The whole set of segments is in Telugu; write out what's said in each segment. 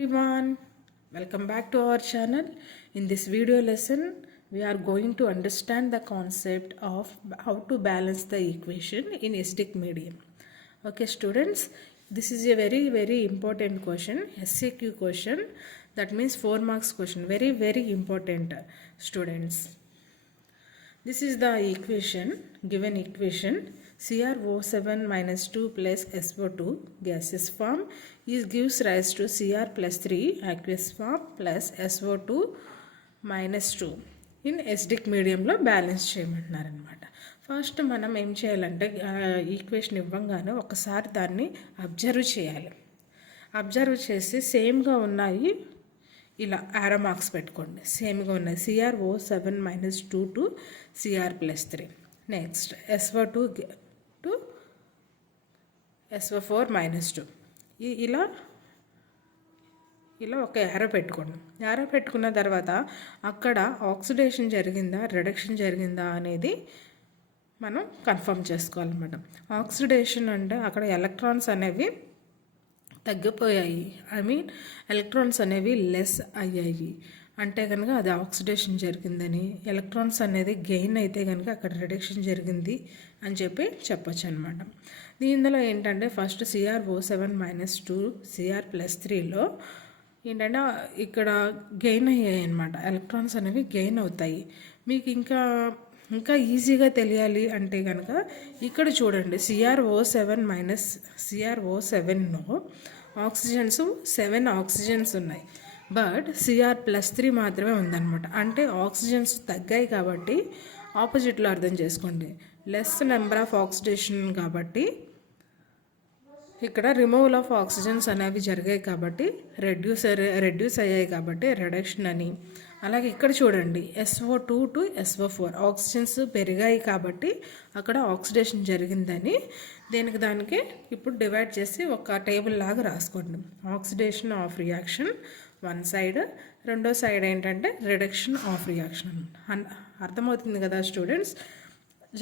Everyone, welcome back to our channel. In this video lesson we are going to understand the concept of how to balance the equation in acidic medium. Okay students, this is a very important question, SAQ question, that means 4 marks question, very important students. This is the equation, given equation CrO7 minus 2 plus SO2 gaseous form is gives rise to Cr plus 3 aqueous form plus SO2 minus 2 in acidic మీడియంలో బ్యాలెన్స్ చేయమంటున్నారనమాట. ఫస్ట్ మనం ఏం చేయాలంటే ఈక్వేషన్ ఇవ్వంగానే ఒకసారి దాన్ని అబ్జర్వ్ చేయాలి. అబ్జర్వ్ చేసి సేమ్గా ఉన్నాయి ఇలా ఆరో మార్క్స్ పెట్టుకోండి. సేమ్గా ఉన్నాయి CrO7 minus 2 to Cr plus 3. Next SO2 to SO4 minus 2. ఇలా ఒక యారో పెట్టుకోండి. యారో పెట్టుకున్న తర్వాత అక్కడ ఆక్సిడేషన్ జరిగిందా రిడక్షన్ జరిగిందా అనేది మనం కన్ఫర్మ్ చేసుకోవాలన్నమాట. ఆక్సిడేషన్ అంటే అక్కడ ఎలక్ట్రాన్స్ అనేవి తగ్గిపోయాయి, ఎలక్ట్రాన్స్ అనేవి లెస్ అయ్యాయి అంటే కనుక అది ఆక్సిడేషన్ జరిగిందని, ఎలక్ట్రాన్స్ అనేది గెయిన్ అయితే కనుక అక్కడ రిడక్షన్ జరిగింది అని చెప్పొచ్చు అనమాట. దీనిలో ఏంటంటే first CrO7 minus 2 Cr plus 3లో ఏంటంటే ఇక్కడ గెయిన్ అయ్యాయి అనమాట, ఎలక్ట్రాన్స్ అనేవి గెయిన్ అవుతాయి. మీకు ఇంకా ఈజీగా తెలియాలి అంటే కనుక ఇక్కడ చూడండి CrO7లో ఆక్సిజన్స్ 7 ఆక్సిజన్స్ ఉన్నాయి, బట్ Cr+3 మాత్రమే ఉందన్నమాట. అంటే ఆక్సిజన్స్ తగ్గాయి కాబట్టి ఆపోజిట్లో అర్థం చేసుకోండి, లెస్ నెంబర్ ఆఫ్ ఆక్సిడేషన్ కాబట్టి ఇక్కడ రిమూవల్ ఆఫ్ ఆక్సిజన్స్ అనేవి జరిగాయి కాబట్టి రెడ్యూస్ అయ్యాయి కాబట్టి రిడక్షన్ అని. అలాగే ఇక్కడ చూడండి SO2 to SO4 ఆక్సిజన్స్ పెరిగాయి కాబట్టి అక్కడ ఆక్సిడేషన్ జరిగిందని దానికి ఇప్పుడు డివైడ్ చేసి ఒక టేబుల్ లాగా రాసుకోండి. Oxidation of reaction one side, రెండో సైడ్ ఏంటంటే రిడక్షన్ ఆఫ్ రియాక్షన్. అర్థమవుతుంది కదా స్టూడెంట్స్?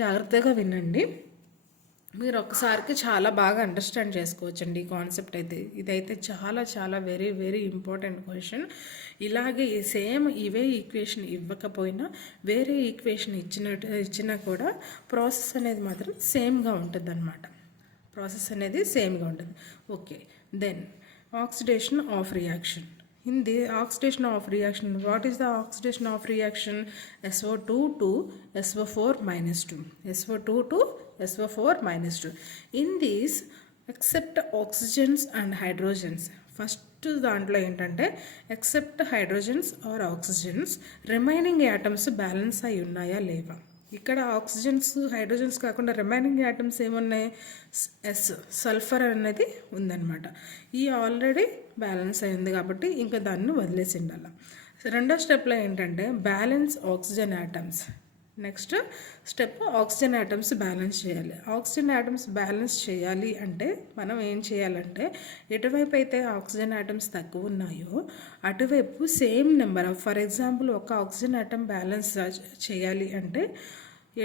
జాగ్రత్తగా వినండి, మీరు ఒక్కసారికి చాలా బాగా అండర్స్టాండ్ చేసుకోవచ్చండి ఈ కాన్సెప్ట్ అయితే. ఇదైతే చాలా వెరీ ఇంపార్టెంట్ క్వశ్చన్. ఇలాగే సేమ్ ఇవే ఈక్వేషన్ ఇవ్వకపోయినా వేరే ఈక్వేషన్ ఇచ్చినా కూడా ప్రాసెస్ అనేది మాత్రం సేమ్గా ఉంటుంది అనమాట. ప్రాసెస్ అనేది సేమ్గా ఉంటుంది. Okay, then oxidation of reaction. In the oxidation of reaction, what is the oxidation of reaction? SO2 to SO4 minus 2. SO2 to SO4 minus 2. In this, except oxygens and hydrogens. First దాంట్లో ఏంటంటే except hydrogens or oxygens remaining atoms balance అయి ఉన్నాయా లేవా. ఇక్కడ ఆక్సిజన్స్ హైడ్రోజన్స్ కాకుండా రిమైనింగ్ యాటమ్స్ ఏమున్నాయి? సల్ఫర్ అనేది ఉందన్నమాట. ఈ ఆల్రెడీ బ్యాలెన్స్ అయింది కాబట్టి ఇంకా దాన్ని వదిలేసి ఉండాలి. రెండో స్టెప్లో ఏంటంటే balance oxygen atoms. Next step oxygen atoms balance చేయాలి. ఆక్సిజన్ యాటమ్స్ బ్యాలెన్స్ చేయాలి అంటే మనం ఏం చేయాలంటే ఎటువైపు అయితే ఆక్సిజన్ యాటమ్స్ తక్కువ ఉన్నాయో అటువైపు same number of, for example ఒక ఆక్సిజన్ యాటమ్ బ్యాలెన్స్ చేయాలి అంటే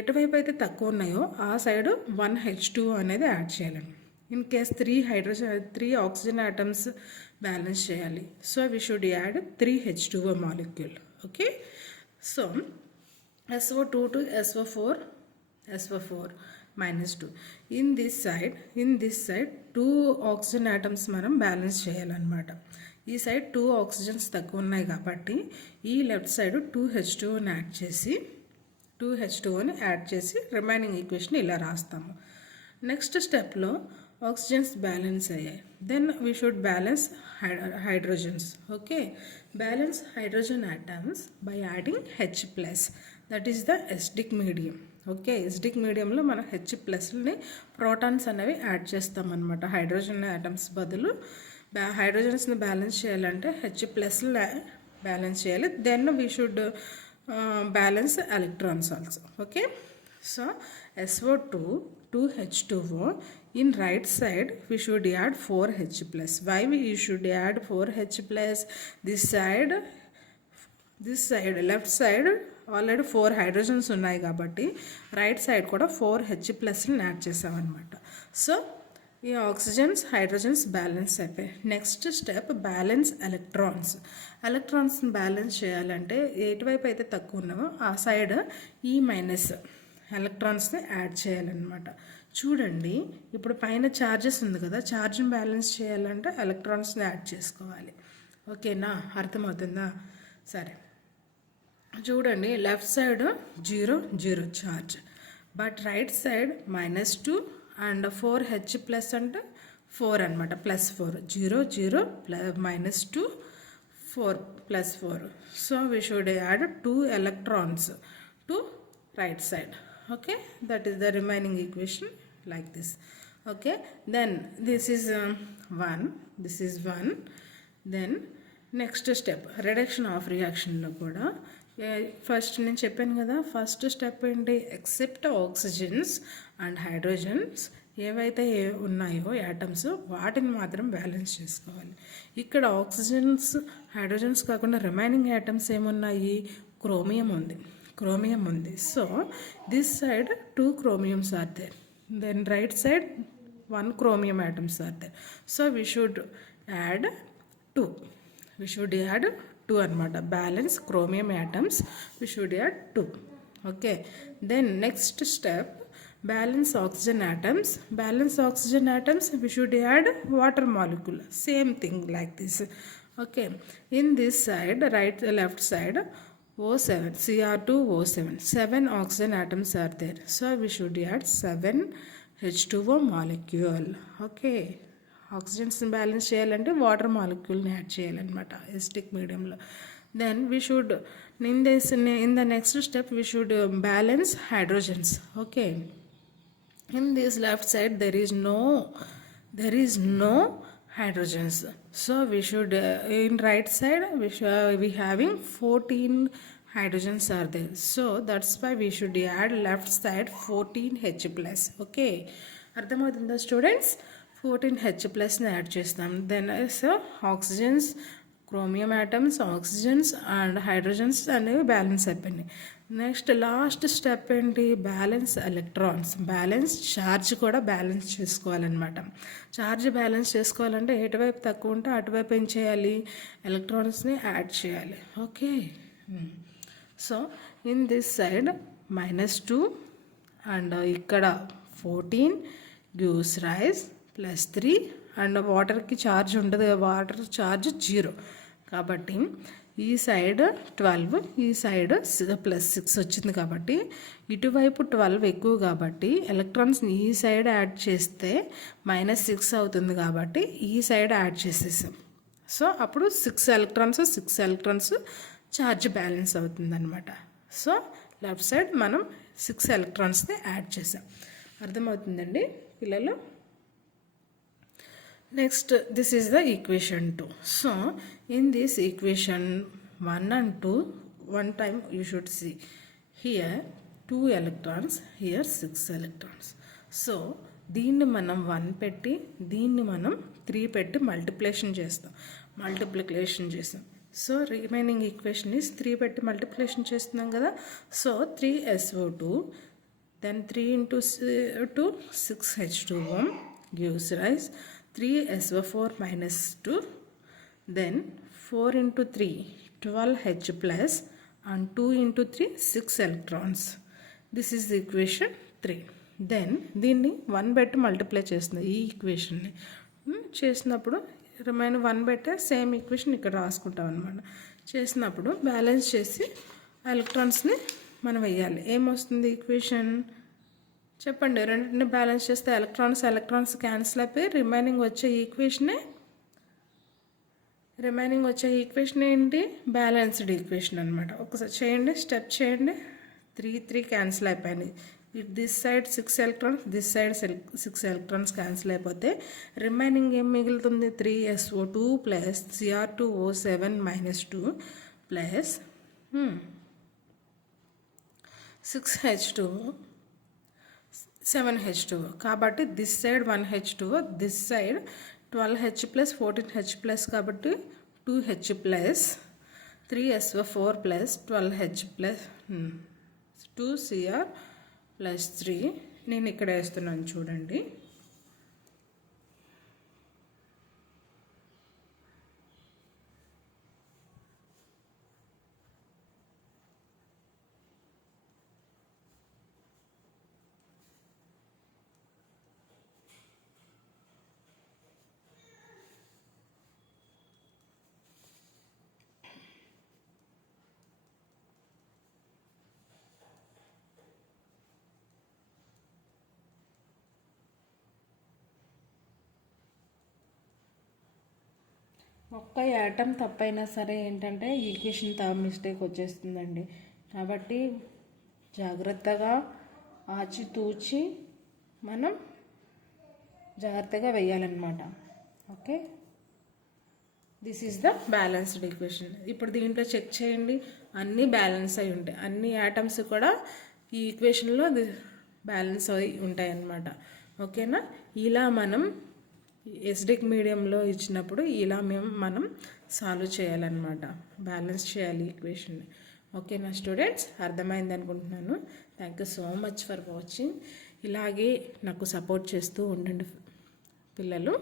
ఎటువైపు అయితే తక్కువ ఉన్నాయో ఆ సైడ్ 1H2 అనేది యాడ్ చేయాలండి. In case 3 oxygen atoms balance చేయాలి, so we should add 3H2O molecule. Okay, so SO2 to SO4 minus 2. In this side 2 oxygen atoms మనం బ్యాలెన్స్ చేయాలన్నమాట. ఈ సైడ్ 2 ఆక్సిజన్స్ తక్కువ ఉన్నాయి కాబట్టి ఈ లెఫ్ట్ సైడ్ 2H2Oని యాడ్ చేసి రిమైనింగ్ ఈక్వేషన్ ఇలా రాస్తాము. నెక్స్ట్ స్టెప్లో ఆక్సిజన్స్ బ్యాలెన్స్ అయ్యాయి, then we should balance hydrogens. Okay, balance hydrogen atoms by adding H+, that is the acidic medium. Okay, acidic మీడియంలో మనం H+ని ప్రోటాన్స్ అనేవి యాడ్ చేస్తామన్నమాట. హైడ్రోజన్ యాటమ్స్ బదులు హైడ్రోజన్స్ని బ్యాలెన్స్ చేయాలంటే H+ని బ్యాలెన్స్ చేయాలి. Then we should balance electrons also. Okay, so SO2 2H2O. In right side we should add 4H+. Why we should add 4H+? This side left side already 4 hydrogens ఉన్నాయి కాబట్టి రైట్ సైడ్ కూడా 4H+ని యాడ్ చేసామన్నమాట. సో ఈ ఆక్సిజన్స్ హైడ్రోజన్స్ బ్యాలెన్స్ అయిపోయాయి. Next step balance electrons. ఎలక్ట్రాన్స్ని బ్యాలెన్స్ చేయాలంటే ఎటువైపు అయితే తక్కువ ఉన్నామో ఆ సైడ్ ఈ మైనస్ ఎలక్ట్రాన్స్ని యాడ్ చేయాలన్నమాట. చూడండి, ఇప్పుడు పైన ఛార్జెస్ ఉంది కదా, ఛార్జ్ని బ్యాలెన్స్ చేయాలంటే ఎలక్ట్రాన్స్ని యాడ్ చేసుకోవాలి. ఓకేనా, అర్థమవుతుందా? సరే, చూడండి, left side 0 0 charge, but right side -2 and 4H plus అంటే 4 అనమాట, +4 0 0 -2 4 +4. So we should add 2 electrons to right side. Okay, that is the remaining equation like this. Okay, then this is 1, this is 1. Then next step reduction of reaction లో కూడా ఫస్ట్ నేను చెప్పాను కదా, ఫస్ట్ స్టెప్ ఏంటి, ఎక్సెప్ట్ ఆక్సిజన్స్ అండ్ హైడ్రోజన్స్ ఏవైతే ఉన్నాయో యాటమ్స్ వాటిని మాత్రం బ్యాలెన్స్ చేసుకోవాలి. ఇక్కడ ఆక్సిజన్స్ హైడ్రోజన్స్ కాకుండా రిమైనింగ్ యాటమ్స్ ఏమున్నాయి, క్రోమియం ఉంది. So this side 2 chromiums are there, then right side 1 chromium atoms are there. So we should add 2 అనమాట, balance chromium atoms we should add 2. Okay, then next step balance oxygen atoms we should add water molecule, same thing like this. Okay, in this side left side O7 Cr2O7, 7 oxygen atoms are there, so we should add 7 H2O molecule. Okay, ఆక్సిజన్స్ని బ్యాలెన్స్ చేయాలంటే వాటర్ మాలిక్యూల్ని యాడ్ చేయాలన్నమాట ఎసిటిక్ మీడియంలో. Then we should in the next step we should balance hydrogens. Okay, in this left side there is no hydrogens, so we should in right side we having 14 hydrogens are there, so that's why we should add left side 14H plus. Okay, అర్థమవుతుందా స్టూడెంట్స్? 14H+ ని యాడ్ చేస్తాం. Then oxygens, chromium atoms, oxygens and hydrogens అనేవి బ్యాలెన్స్ అయిపోయినాయి. నెక్స్ట్ లాస్ట్ స్టెప్ ఏంటి, బ్యాలెన్స్ ఎలక్ట్రాన్స్. బ్యాలెన్స్ ఛార్జ్ కూడా బ్యాలెన్స్ చేసుకోవాలన్నమాట. ఛార్జ్ బ్యాలెన్స్ చేసుకోవాలంటే ఎటువైపు తక్కువ ఉంటే అటువైపు ఏం చేయాలి, ఎలక్ట్రాన్స్ని యాడ్ చేయాలి. Okay, so in this side -2 and ఇక్కడ 14 గివ్స్ రైజ్ +3 అండ్ వాటర్కి ఛార్జ్ ఉండదు, వాటర్ ఛార్జ్ 0 కాబట్టి ఈ సైడ్ 12, ఈ సైడ్ +6 వచ్చింది కాబట్టి ఇటువైపు 12 ఎక్కువ కాబట్టి ఎలక్ట్రాన్స్ని ఈ సైడ్ యాడ్ చేస్తే -6 అవుతుంది కాబట్టి ఈ సైడ్ యాడ్ చేసేసాం. సో అప్పుడు 6 ఎలక్ట్రాన్స్ ఛార్జ్ బ్యాలెన్స్ అవుతుంది అనమాట. సో లెఫ్ట్ సైడ్ మనం 6 ఎలక్ట్రాన్స్ని యాడ్ చేసాం. అర్థమవుతుందండి పిల్లలు? Next, this is the equation 2. So in this equation 1 and 2, one time you should see here 2 electrons, here 6 electrons. So దీన్ని మనం 1 పెట్టి దీన్ని మనం 3 పెట్టి మల్టిప్లికేషన్ చేస్తాం. సో రిమైనింగ్ ఈక్వేషన్ ఈస్ 3 పెట్టి మల్టిప్లికేషన్ చేస్తున్నాం కదా. So 3SO2 then 3 into 2 6H2O gives rise 3SO4 -2, then 4 into 3 12H plus and 2 into 3 6 electrons. This is the equation 3. Then దీన్ని 1 పెట్టి మల్టిప్లై చేస్తుంది. ఈ ఈక్వేషన్ని చేసినప్పుడు రిమైన్ 1 పెట్టే సేమ్ ఈక్వేషన్ ఇక్కడ రాసుకుంటాం అనమాట. చేసినప్పుడు బ్యాలెన్స్ చేసి ఎలక్ట్రాన్స్ని మనం వేయాలి. ఏమొస్తుంది ఈక్వేషన్ చెప్పండి? రెండింటిని బ్యాలెన్స్ చేస్తే ఎలక్ట్రాన్స్ క్యాన్సిల్ అయిపోయి రిమైనింగ్ వచ్చే ఈక్వేషన్ ఏంటి, బ్యాలెన్స్డ్ ఈక్వేషన్ అనమాట. ఒకసారి చేయండి, స్టెప్ చేయండి. 3 క్యాన్సిల్ అయిపోయినాయి. If this side 6 electrons, this side 6 electrons cancel అయిపోతే రిమైనింగ్ ఏం మిగులుతుంది, 3SO2 plus Cr2O7 -2 plus 6H2 7H2. కాబట్టి this side 1H2, this side 12H plus 14H plus కాబట్టి 2H plus 3SO4 plus 12H plus 2Cr plus 3. నేను ఇక్కడ వేస్తున్నాను చూడండి. ఒక్క యాటమ్ తప్పైనా సరే ఏంటంటే ఈక్వేషన్ మిస్టేక్ వచ్చేస్తుందండి. కాబట్టి జాగ్రత్తగా ఆచితూచి మనం జాగ్రత్తగా వేయాలన్నమాట. Okay, this is the balanced equation. ఇప్పుడు దీంట్లో చెక్ చేయండి, అన్నీ బ్యాలెన్స్ అయి ఉంటాయి. అన్ని యాటమ్స్ కూడా ఈ ఈక్వేషన్లో బ్యాలెన్స్ అయి ఉంటాయి అన్నమాట. ఓకేనా, ఇలా మనం ఎసిడిక్ మీడియంలో ఇచ్చినప్పుడు ఇలా మనం సాల్వ్ చేయాలన్నమాట, బ్యాలెన్స్ చేయాలి ఈక్వేషన్. ఓకేనా స్టూడెంట్స్, అర్థమైంది అనుకుంటున్నాను. Thank you so much for watching. ఇలాగే నాకు సపోర్ట్ చేస్తూ ఉండండి పిల్లలు.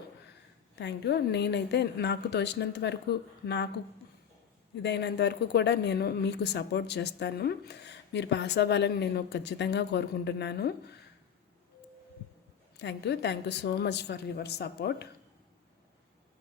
Thank you. నేనైతే నాకు తోచినంత వరకు, నాకు ఇదైనంత వరకు కూడా నేను మీకు సపోర్ట్ చేస్తాను. మీరు పాస్ అవ్వాలని నేను ఖచ్చితంగా కోరుకుంటున్నాను. Thank you so much for your support.